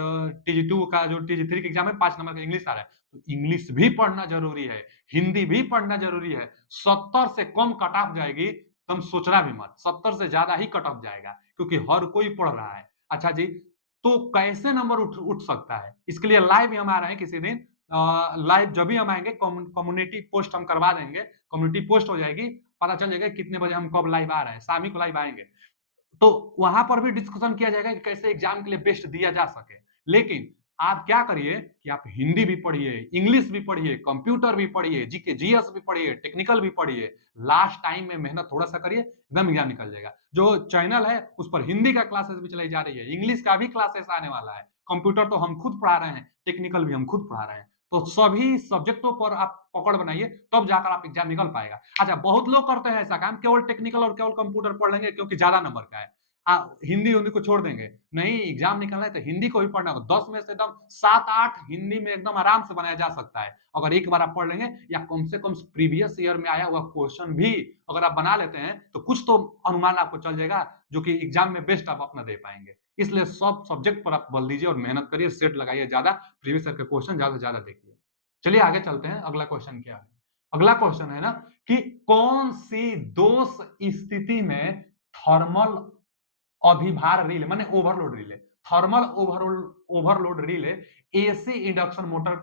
टीजी 2 का जो टीजी 3 का एग्जाम है 5 नंबर का इंग्लिश आ रहा है, तो इंग्लिश भी पढ़ना जरूरी है, हिंदी भी पढ़ना जरूरी है। 70 से कम कट ऑफ जाएगी, तुम सोचना भी मत, 70 से ज्यादा ही कट ऑफ जाएगा, क्योंकि हर कोई पढ़ रहा है। अच्छा जी, तो कैसे नंबर उठ सकता है? इसके लिए लाइव ही हम आ रहे हैं किसी दिन। लाइव जब भी हम आएंगे, कम्युनिटी पोस्ट हम करवा देंगे, कम्युनिटी पोस्ट हो जाएगी, पता चल जाएगा कितने बजे हम कब लाइव आ रहे हैं, शाम ही को लाइव आएंगे। तो वहां पर भी डिस्कशन किया जाएगा कि कैसे एग्जाम के लिए बेस्ट दिया जा सके। लेकिन आप क्या करिए कि आप हिंदी भी पढ़िए, इंग्लिश भी पढ़िए, कंप्यूटर भी पढ़िए, जीके जीएस भी पढ़िए, टेक्निकल भी पढ़िए। लास्ट टाइम में मेहनत थोड़ा सा करिए, एकदम एग्जाम निकल जाएगा। जो चैनल है उस पर हिंदी का क्लासेस भी चलाई जा रही है, इंग्लिश का भी क्लासेस आने वाला है, कंप्यूटर तो हम खुद पढ़ा रहे हैं, टेक्निकल भी हम खुद पढ़ा रहे हैं। तो सभी सब्जेक्टों पर आप पकड़ बनाइए, तब जाकर आप एग्जाम निकल पाएगा। अच्छा, बहुत लोग करते हैं ऐसा काम, केवल टेक्निकल और केवल कंप्यूटर पढ़ लेंगे क्योंकि ज्यादा नंबर का है, हिंदी हिंदी को छोड़ देंगे। नहीं, एग्जाम निकलना है तो हिंदी को भी पढ़ना होगा। 10 में से एकदम 7-8 हिंदी में एकदम आराम से बनाया जा सकता है, अगर एक बार आप पढ़ लेंगे, या कम से कम प्रीवियस ईयर में आया हुआ क्वेश्चन भी अगर आप बना लेते हैं तो कुछ तो अनुमान आपको चल जाएगा, जो कि एग्जाम में बेस्ट आप अपना दे पाएंगे। इसलिए सब सब्जेक्ट पर आप बल दीजिए और मेहनत करिए, सेट लगाइए ज्यादा, प्रीवियस ईयर के क्वेश्चन ज्यादा से ज्यादा देखिए। चलिए आगे चलते हैं, अगला क्वेश्चन क्या है? अगला क्वेश्चन है ना कि कौन सी दोष स्थिति में थर्मल अधिभार रिले माने overload relay, thermal overload relay AC induction motor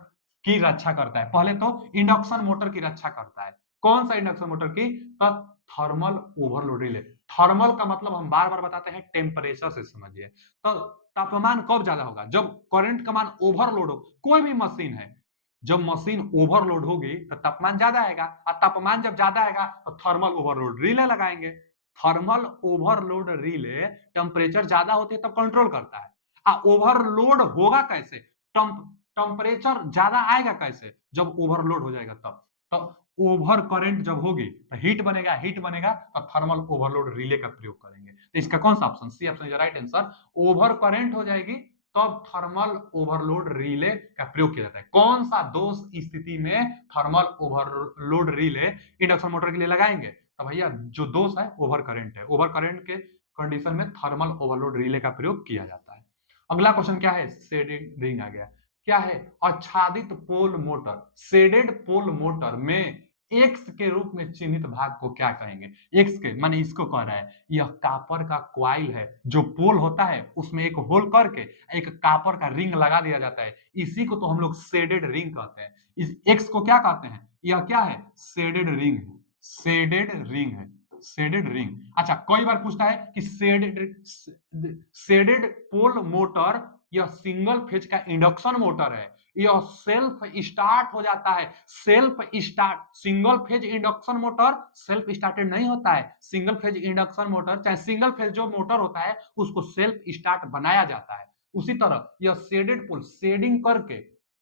की रक्षा करता है। पहले तो इंडक्शन मोटर की रक्षा करता है। कौन सा इंडक्शन मोटर की? तो थर्मल ओवरलोड रिले। थर्मल का मतलब हम बार बार बताते हैं टेम्परेचर से समझिए। तो तापमान कब ज्यादा होगा? जब करंट का मान ओवरलोड हो। कोई भी मशीन है, जब मशीन ओवरलोड होगी तो तापमान ज्यादा आएगा, और तापमान जब ज्यादा आएगा तो थर्मल ओवरलोड रिले लगाएंगे। थर्मल ओवरलोड रिले टेम्परेचर ज्यादा होती है तब कंट्रोल करता है। ओवरलोड होगा कैसे? टेम्परेचर ज्यादा आएगा कैसे? जब ओवरलोड हो जाएगा तब। तो ओवर करंट जब होगी तो हीट बनेगा, हीट बनेगा तो थर्मल ओवरलोड रिले का प्रयोग करेंगे। तो इसका कौन सा option? C option is right answer. Over current हो जाएगी तब थर्मल ओवरलोड रिले का प्रयोग किया जाता है। कौन सा दोष स्थिति में thermal overload relay induction motor के लिए लगाएंगे? तो भैया जो दोष है ओवर करंट है, ओवर करंट के कंडीशन में थर्मल ओवरलोड रिले का प्रयोग किया जाता है। अगला क्वेश्चन क्या है? शेडेड रिंग आ गया। क्या है? आच्छादित pole motor, shaded pole motor में एक्स के रूप में चिन्हित भाग को क्या कहेंगे? एक्स के माने इसको कह रहा है, यह कापर का क्वाइल है, जो पोल होता है उसमें एक होल करके एक कापर का रिंग लगा दिया जाता है, इसी को तो हम लोग शेडेड रिंग कहते हैं। इस एक्स को क्या कहते हैं? यह क्या है? शेडेड रिंग है, शेडेड रिंग है, शेडेड रिंग। अच्छा, कई बार पूछता है कि शेडेड पोल मोटर यह सिंगल फेज का इंडक्शन मोटर है, यह सेल्फ स्टार्ट हो जाता है। Self start, single phase induction motor self started नहीं होता है। सिंगल फेज इंडक्शन मोटर चाहे सिंगल फेज जो मोटर होता है उसको सेल्फ स्टार्ट बनाया जाता है। उसी तरह यह शेडेड पोल शेडिंग करके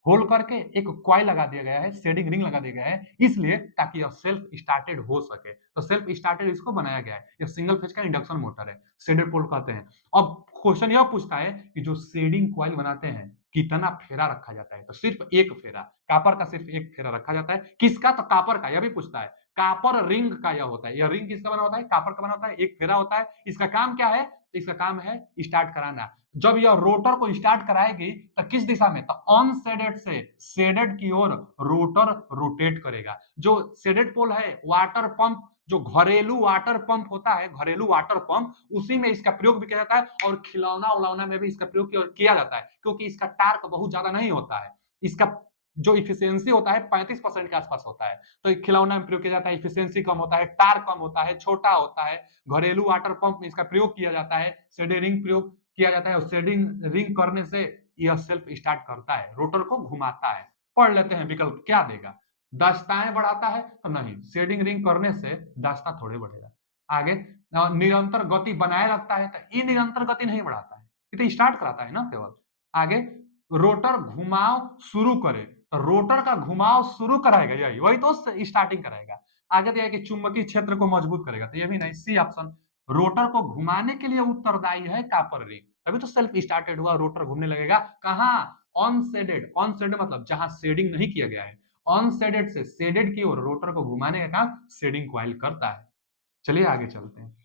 होल करके एक कॉइल लगा दिया गया है, शेडिंग रिंग लगा दिया गया है, इसलिए ताकि यह सेल्फ स्टार्टेड हो सके। तो सेल्फ स्टार्टेड इसको बनाया गया है। यह सिंगल फेज का इंडक्शन मोटर है, शेडेड पोल कहते हैं। अब क्वेश्चन यह पूछता है कि जो शेडिंग कॉइल बनाते हैं कितना फेरा रखा जाता है? तो सिर्फ एक फेरा, कापर का सिर्फ एक फेरा रखा जाता है। किसका? तो कापर का। यह भी पूछता है कापर रिंग का यह होता है। यह रिंग किसका बना होता है? कापर का बना होता है। एक फेरा होता है। इसका काम क्या है? इसका काम है स्टार्ट कराना। जब यह रोटर को स्टार्ट कराएगी तो किस दिशा में? तो अनशेडेड से शेडेड की ओर रोटर रोटेट करेगा। जो शेडेड पोल है, वाटर पंप, जो घरेलू वाटर पंप होता है, घरेलू वाटर पंप, उसी में इसका प्रयोग भी किया जाता है और खिलौना उलौना में भी इसका प्रयोग किया जाता है, क्योंकि इसका टार्क बहुत ज्यादा नहीं होता है। इसका जो इफिशियंसी होता है 35% के आसपास होता है। तो खिलौना में प्रयोग किया जाता है, इफिशियंसी कम होता है, टार्क कम होता है, छोटा होता है। घरेलू वाटर पंप में इसका प्रयोग किया जाता है, शेडिंग प्रयोग किया जाता है और शेडिंग रिंग करने से यह सेल्फ स्टार्ट करता है, रोटर को घुमाता है। पढ़ लेते हैं विकल्प क्या देगा। दक्षताएं बढ़ाता है तो नहीं, शेडिंग रिंग करने से दक्षता थोड़े बढ़ेगा। आगे निरंतर गति बनाए रखता है तो ये निरंतर गति नहीं बढ़ाता है, ये तो स्टार्ट कराता है ना केवल। आगे रोटर घुमाव शुरू करे तो रोटर का घुमाव शुरू कराएगा, यही वही तो स्टार्टिंग कराएगा। आगे दिया है कि चुंबकीय क्षेत्र को मजबूत करेगा, तो ये भी नहीं, सी ऑप्शन। रोटर को घुमाने के लिए उत्तरदायी है कापर रिंग, तभी तो सेल्फ स्टार्टेड हुआ, रोटर घूमने लगेगा। कहां? अनशेडेड, अनशेडेड मतलब जहां शेडिंग नहीं किया गया है, अनशेडेड से शेडेड की ओर रोटर को घुमाने का काम शेडिंग कॉइल करता है। चलिए आगे चलते हैं।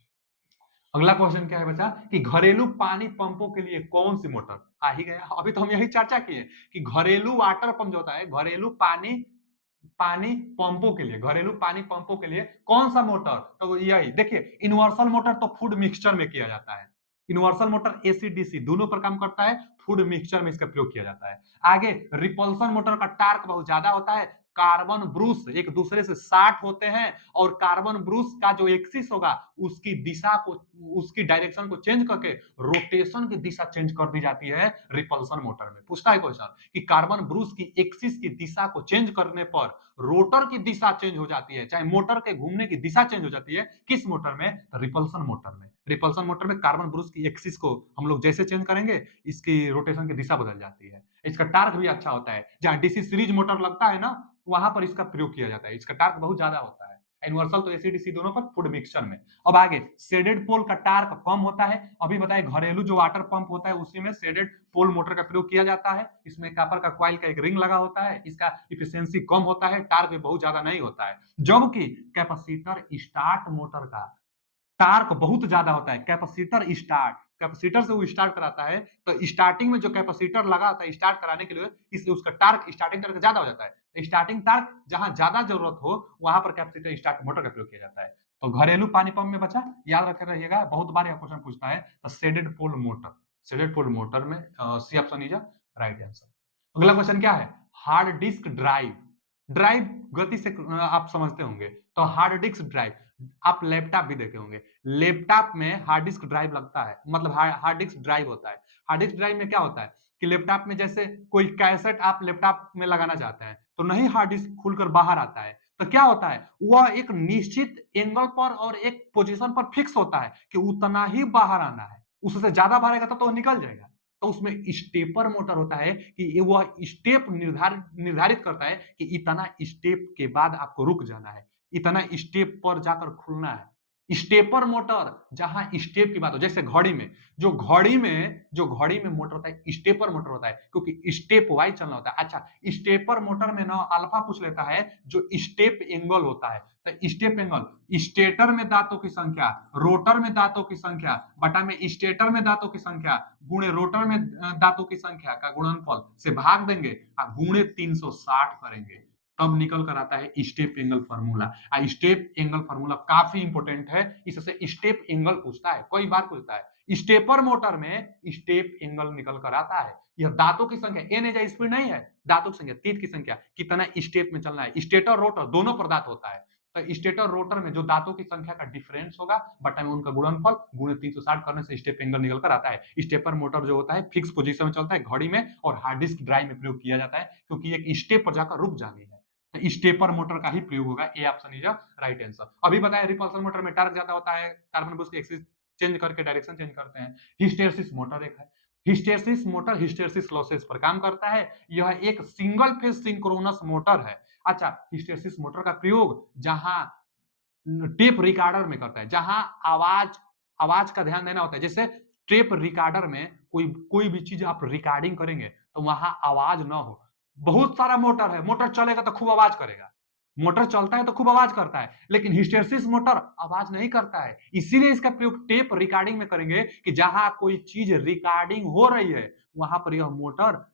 अगला क्वेश्चन क्या है बच्चा कि घरेलू पानी पंपों के लिए कौन सी मोटर? आ ही गया, अभी तो हम यही चर्चा किए कि घरेलू वाटर पंप जो होता है, घरेलू पानी पानी पंपों के लिए, घरेलू पानी पंपों के लिए कौन सा मोटर? तो यही देखिए, यूनिवर्सल मोटर तो फूड मिक्सचर में किया जाता है। यूनिवर्सल मोटर एसी डीसी दोनों पर काम करता है, फूड मिक्सचर में इसका प्रयोग किया जाता है। आगे रिपल्सन मोटर का टार्क बहुत ज्यादा होता है, कार्बन ब्रूस एक दूसरे से 60 होते हैं और कार्बन ब्रूस का जो एक्सिस होगा उसकी दिशा को, उसकी डायरेक्शन को चेंज करके रोटेशन की दिशा चेंज कर दी जाती है रिपल्सन मोटर में। पूछता है क्वेश्चन कि कार्बन ब्रूस की एक्सिस की दिशा को चेंज करने पर रोटर की दिशा चेंज हो जाती है, चाहे मोटर के घूमने की दिशा चेंज हो जाती है। किस मोटर में? रिपल्सन मोटर में। रिपल्सन मोटर में कार्बन ब्रूस की एक्सिस को हम लोग जैसे चेंज करेंगे इसकी रोटेशन की दिशा बदल जाती है। इसका टार्क भी अच्छा होता है, जहां डीसी सीरीज मोटर लगता है ना वहां पर इसका प्रयोग किया जाता है, इसका टार्क बहुत ज्यादा होता है। यूनिवर्सल तो एसी डीसी दोनों पर, फूड मिक्सचर में। अब आगे शेडेड पोल का टार्क कम होता है, अभी बताए घरेलू जो वाटर पंप होता है उसी में शेडेड पोल मोटर का प्रयोग किया जाता है। इसमें कापर का क्वाइल का एक रिंग लगा होता है, इसका इफिशियंसी कम होता है, टार्क भी बहुत ज्यादा नहीं होता है। जबकि कैपेसिटर स्टार्ट मोटर का टार्क बहुत ज्यादा होता है। कैपेसिटर स्टार्ट, कैपेसिटर से वो स्टार्ट कराता है, तो स्टार्टिंग में जो कैपेसिटर लगा होता है स्टार्ट कराने के लिए, इसलिए उसका टार्क स्टार्टिंग टार्क ज्यादा हो जाता है। स्टार्टिंग टार्क जहां ज्यादा जरूरत हो वहां पर कैपेसिटर स्टार्ट मोटर का प्रयोग किया जाता है। तो घरेलू पानी पंप में बचा याद रखे रहिएगा, बहुत बार यह क्वेश्चन पूछता है। तो shaded pole motor, shaded pole motor में C option is right answer. अगला क्वेश्चन क्या है? Hard disk drive. ड्राइव गति से आप समझते होंगे, तो हार्ड डिस्क ड्राइव आप लैपटॉप भी देखे होंगे, लैपटॉप में हार्ड डिस्क ड्राइव लगता है, मतलब हार्ड डिस्क ड्राइव होता है। हार्ड डिस्क ड्राइव में क्या होता है कि लैपटॉप में जैसे कोई कैसेट आप लैपटॉप में लगाना चाहते हैं तो नहीं हार्ड डिस्क खुलकर बाहर आता है, तो क्या होता है वह एक निश्चित एंगल पर और एक पोजीशन पर फिक्स होता है कि उतना ही बाहर आना है, उससे ज्यादा बाहर आएगा तो निकल जाएगा। तो उसमें स्टेपर मोटर होता है कि वह स्टेप निर्धारित करता है कि इतना स्टेप के बाद आपको रुक जाना है, इतना स्टेप पर जाकर खुलना है। स्टेपर मोटर जहां स्टेप की बात हो, जैसे घड़ी में मोटर होता है स्टेपर मोटर होता है, क्योंकि स्टेप वाइज चलना होता है। अच्छा, स्टेपर मोटर में ना अल्फा पूछ लेता है जो स्टेप एंगल होता है, तो स्टेप एंगल स्टेटर में दांतों की संख्या, रोटर में दांतों की संख्या बटा में स्टेटर में दांतों की संख्या गुणे रोटर में दांतों की संख्या का गुणनफल से भाग देंगे और गुणे 360 करेंगे, तब निकल कर आता है step angle formula. Step angle formula काफी इंपॉर्टेंट है, इससे स्टेप एंगल पूछता है, कई बार पूछता है। स्टेपर मोटर में स्टेप एंगल निकल कर आता है। यह दांतों की संख्या, एन एज स्पीड नहीं है, दांतों की संख्या, तीत की संख्या, कितना स्टेप में चलना है। स्टेटर रोटर दोनों पर दांत होता है, तो स्टेटर रोटर में जो दांतों की संख्या का डिफरेंस होगा बटा में उनका गुणनफल गुणे 360 करने से स्टेप एंगल निकल कर आता है। स्टेपर मोटर जो होता है फिक्स पोजीशन में चलता है घड़ी में और हार्ड डिस्क ड्राइव में प्रयोग किया जाता है, क्योंकि एक स्टेप पर जाकर रुक जानी है, तो स्टेपर मोटर का ही प्रयोग होगा। A option is right answer. अभी बताया रिपल्सन मोटर में टार्क ज्यादा होता है, कार्बन बुश की एक्सिस चेंज करके डायरेक्शन चेंज करते हैं। हिस्टेरेसिस मोटर एक है, हिस्टेरेसिस मोटर हिस्टेरेसिस लॉसेस पर काम करता है। यह एक सिंगल फेज सिंक्रोनस मोटर है। अच्छा, हिस्टेरेसिस मोटर का प्रयोग जहां टेप रिकॉर्डर में करता है, जहां आवाज आवाज का ध्यान देना होता है। जैसे टेप रिकॉर्डर में कोई कोई भी चीज आप रिकॉर्डिंग करेंगे तो वहां आवाज ना हो। बहुत सारा मोटर है, मोटर चलेगा तो खूब आवाज करेगा, मोटर चलता है तो खूब आवाज करता है, लेकिन हिस्टेरेसिस मोटर आवाज नहीं करता है। इसीलिए इसका प्रयोग टेप रिकॉर्डिंग में करेंगे कि जहां कोई चीज रिकॉर्डिंग हो रही है वहां पर यह मोटर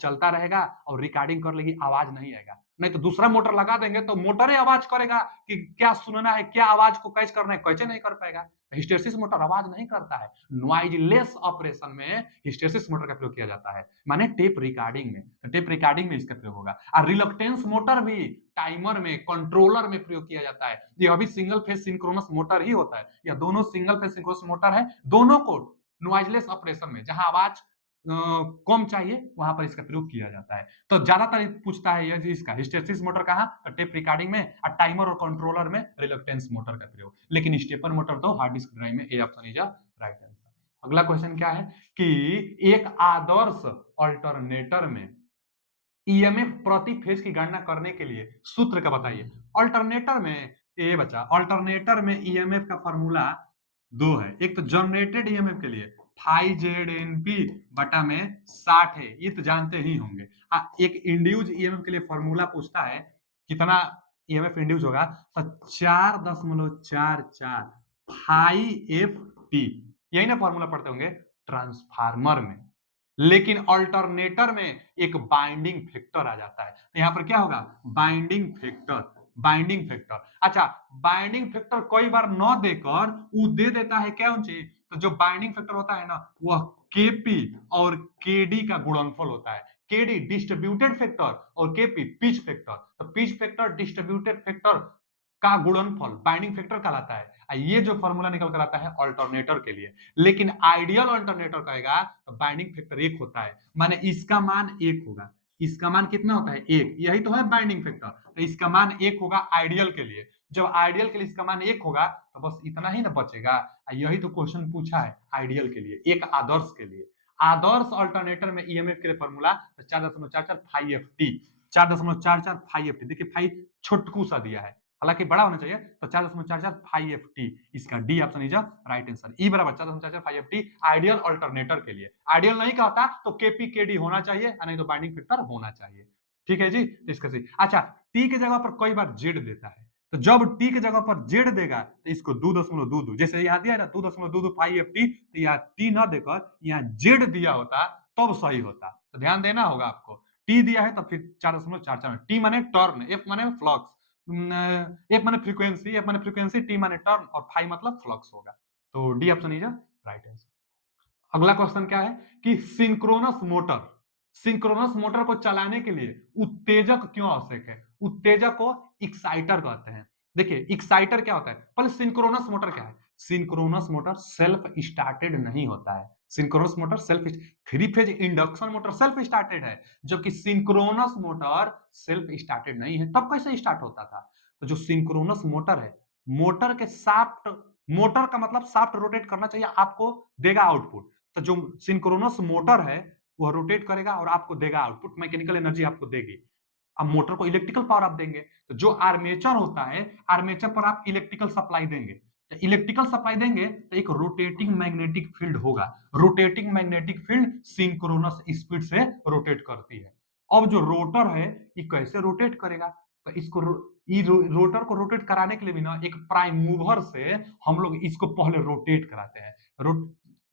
चलता रहेगा और रिकॉर्डिंग कर लेगी, आवाज नहीं आएगा। नहीं तो दूसरा मोटर लगा देंगे तो मोटर ही आवाज करेगा कि क्या सुनना है, क्या आवाज को कैच करना है, कैचे नहीं कर पाएगा। हिस्टेरेसिस मोटर आवाज नहीं करता है। नॉइजलेस ऑपरेशन में हिस्टेरेसिस मोटर का प्रयोग किया जाता है, माने टेप रिकॉर्डिंग में। तो टेप रिकॉर्डिंग में इसका प्रयोग होगा। और रिलक्टेंस मोटर भी टाइमर में, कंट्रोलर में प्रयोग किया जाता है। यह भी सिंगल फेज सिंक्रोनस मोटर ही होता है। यह दोनों सिंगल फेज सिंक्रोनस मोटर है। दोनों को नॉइजलेस ऑपरेशन में जहां आवाज कम चाहिए वहां पर इसका प्रयोग किया जाता है। तो ज्यादातर पूछता है ये इसका हिस्टेरेसिस मोटर कहाँ, टेप रिकॉर्डिंग में, और टाइमर और कंट्रोलर में रिलक्टेंस मोटर का प्रयोग। लेकिन स्टेपर मोटर तो हार्ड डिस्क ड्राइव में। A option is right answer. अगला क्वेश्चन क्या है कि एक आदर्श अल्टरनेटर में ईएमएफ प्रति फेज की गणना करने के लिए सूत्र का बताइए। अल्टरनेटर में ये बच्चा, अल्टरनेटर में ईएमएफ का फॉर्मूला दो है। एक तो जनरेटेड ईएमएफ के लिए फाइव जेड एन पी बटा में 60 है, ये तो जानते ही होंगे। एक इंड्यूज ईएमएफ के लिए फॉर्मूला पूछता है कितना ईएमएफ इंड्यूज होगा, तो 4.44 फाइव एफ टी, यही ना फॉर्मूला पढ़ते होंगे ट्रांसफार्मर में। लेकिन अल्टरनेटर में एक बाइंडिंग फैक्टर आ जाता है, तो यहां पर क्या होगा, बाइंडिंग फैक्टर। बाइंडिंग फैक्टर, अच्छा, बाइंडिंग फैक्टर कई बार न देकर वो दे देता है क्या उनसे, तो जो बाइंडिंग फैक्टर होता है ना वह केपी और केडी का गुणनफल होता है। केडी डिस्ट्रीब्यूटेड फैक्टर और केपी पिच फैक्टर। तो पिच फैक्टर डिस्ट्रीब्यूटेड फैक्टर का गुणनफल बाइंडिंग फैक्टर कहलाता है। ये जो फॉर्मूला निकल कर आता है अल्टरनेटर के लिए। लेकिन आइडियल अल्टरनेटर कहेगा तो बाइंडिंग फैक्टर 1 होता है, माने इसका मान 1 होगा। इसका मान कितना होता है, 1, यही तो है बाइंडिंग फैक्टर। तो इसका मान 1 होगा आइडियल के लिए। जब आइडियल के लिए इसका मान 1 होगा तो बस इतना ही ना बचेगा। यही तो क्वेश्चन पूछा है आइडियल के लिए, एक आदर्श के लिए। आदर्श अल्टरनेटर में ईएमएफ के लिए formula 4.44 five F T, 4.44 five F T. देखिए फाइव छोटकू सा दिया है, हालांकि बड़ा होना चाहिए, तो 4.44 फाइव एफ टी, इसका D option is right answer. E बराबर 4.44 five F T ideal alternator के लिए। आइडियल नहीं कहता तो केपी केडी होना चाहिए, नहीं तो बाइंडिंग फैक्टर होना चाहिए। ठीक है जी, इसका सही। अच्छा, टी की जगह पर कई बार जेड देता है, तो जब टी की जगह पर जेड देगा तो इसको 2.22, जैसे यहाँ दिया है ना 2.22 फाइव एफ टी, तो यहाँ टी ना देकर यहाँ जेड दिया होता तब सही होता। तो ध्यान देना होगा आपको, टी दिया है तो फिर 4.44, टी माने टर्न, एफ माने फ्लक्स, एफ माने फ्रीक्वेंसी, एफ माने फ्रीक्वेंसी, टी माने टर्न और फाइव मतलब फ्लक्स होगा। तो D option is right answer. अगला क्वेश्चन क्या है कि सिंक्रोनस मोटर को चलाने के लिए उत्तेजक क्यों आवश्यक है। उत्तेजक को एक्साइटर कहते हैं। देखिए एक्साइटर क्या होता है, पहले सिंक्रोनस मोटर क्या है। सिंक्रोनस मोटर सेल्फ स्टार्टेड नहीं होता है। Synchronous motor self, three phase induction motor self started है, जबकि सिंक्रोनस मोटर सेल्फ स्टार्टेड नहीं है। तब कैसे स्टार्ट होता था, तो जो सिंक्रोनस मोटर है, मोटर के शाफ्ट, मोटर का मतलब शाफ्ट रोटेट करना चाहिए, आपको देगा आउटपुट। तो जो सिंक्रोनस मोटर है वह रोटेट करेगा और आपको देगा आउटपुट, मैकेनिकल एनर्जी आपको देगी। अब मोटर को इलेक्ट्रिकल पावर आप देंगे, तो जो आर्मेचर होता है, आर्मेचर पर आप इलेक्ट्रिकल सप्लाई देंगे। तो इलेक्ट्रिकल सप्लाई देंगे तो एक रोटेटिंग मैग्नेटिक फील्ड होगा। Rotating magnetic field synchronous speed से रोटेट करती है। अब जो रोटर है ये कैसे रोटेट करेगा, तो इसको रोटर को रोटेट कराने के लिए भी ना एक प्राइम मूवर से हम लोग इसको पहले रोटेट कराते हैं।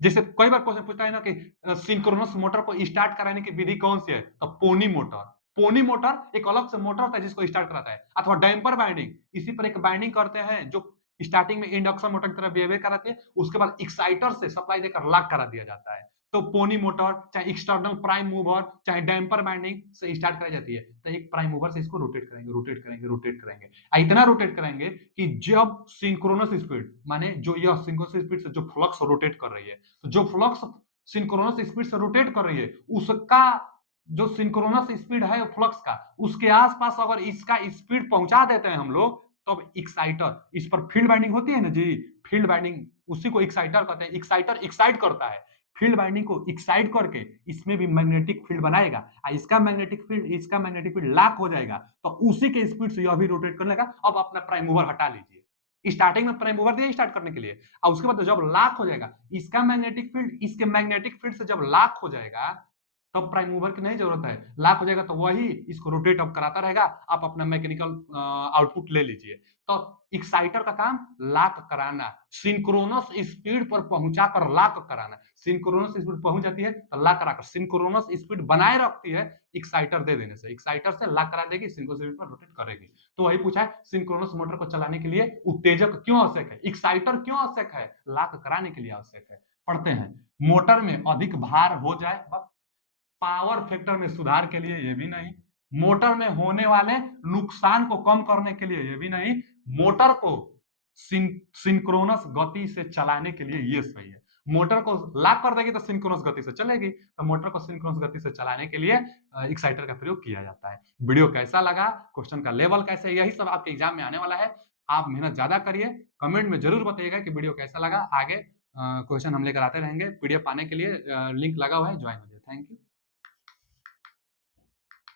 जैसे कई बार क्वेश्चन पूछता है ना कि सिंक्रोनस मोटर को स्टार्ट कराने की विधि कौन सी है, तो पोनी मोटर। पोनी मोटर एक अलग से मोटर होता है जिसको स्टार्ट कराता है, अथवा डैम्पर बाइंडिंग, इसी पर एक बाइंडिंग करते हैं जो स्टार्टिंग में इंडक्शन मोटर की तरह बिहेवियर कराती है, उसके बाद एक्साइटर से सप्लाई देकर लॉक करा दिया जाता है। तो पोनी मोटर चाहे एक्सटर्नल प्राइम मूवर चाहे डैम्पर बाइंडिंग से स्टार्ट कराई जाती है, तो एक प्राइम मूवर से इसको रोटेट करेंगे, रोटेट करेंगे, रोटेट करेंगे, इतना रोटेट करेंगे कि जब सिंक्रोनस स्पीड, माने जो यह सिंक्रोनस स्पीड से जो फ्लक्स रोटेट कर रही है, तो जो फ्लक्स सिंक्रोनस स्पीड से रोटेट कर रही है उसका जो सिंक्रोनस स्पीड है फ्लक्स का, उसके आसपास अगर इसका स्पीड पहुंचा देते हैं हम लोग, तब एक्साइटर, इस पर फील्ड बाइंडिंग होती है ना जी, फील्ड बाइंडिंग, उसी को एक्साइटर कहते हैं। एक्साइटर एक्साइट करता है, फील्ड वाइंडिंग को एक्साइट करके इसमें भी मैग्नेटिक फील्ड बनाएगा, इसका मैग्नेटिक फील्ड लॉक हो जाएगा, तो उसी के स्पीड से यह भी रोटेट करने लगा। अब अपना प्राइम मूवर हटा लीजिए, स्टार्टिंग में प्राइम मूवर दिया स्टार्ट करने के लिए, और उसके बाद जब लॉक हो जाएगा इसका मैग्नेटिक फील्ड इसके मैग्नेटिक फील्ड से जब लॉक हो जाएगा, तब प्राइम मूवर की नहीं जरूरत है, लॉक हो जाएगा तो वही इसको रोटेट अब कराता रहेगा। आप अपना मैकेनिकल आउटपुट ले लीजिए। तो एक्साइटर का काम लॉक कराना, सिंक्रोनस स्पीड पर पहुंचाकर लॉक कराना। सिंक्रोनस स्पीड पहुंच जाती है तो लॉक कराकर सिंक्रोनस स्पीड बनाए रखती है एक्साइटर दे देने से, एक्साइटर से लॉक करा देगी, सिंक्रोनस स्पीड पर रोटेट करेगी। तो वही पूछा है, सिंक्रोनस मोटर को चलाने के लिए उत्तेजक क्यों आवश्यक है, एक्साइटर क्यों आवश्यक है, लॉक कराने के लिए आवश्यक है। पढ़ते हैं, मोटर में अधिक भार हो जाए, पावर फैक्टर में सुधार के लिए ये भी नहीं, मोटर में होने वाले नुकसान को कम करने के लिए ये भी नहीं, मोटर को सिंक्रोनस गति से चलाने के लिए ये सही है। मोटर को लॉक कर देगी तो सिंक्रोनस गति से चलेगी, तो मोटर को सिंक्रोनस गति से चलाने के लिए एक्साइटर का प्रयोग किया जाता है। वीडियो कैसा लगा, क्वेश्चन का लेवल कैसा है, यही सब आपके एग्जाम में आने वाला है। आप मेहनत ज्यादा करिए, कमेंट में जरूर बताइएगा कि वीडियो कैसा लगा। आगे क्वेश्चन हम लेकर आते रहेंगे। पीडीएफ पाने के लिए लिंक लगा हुआ है, ज्वाइन हो जाए। Thank you.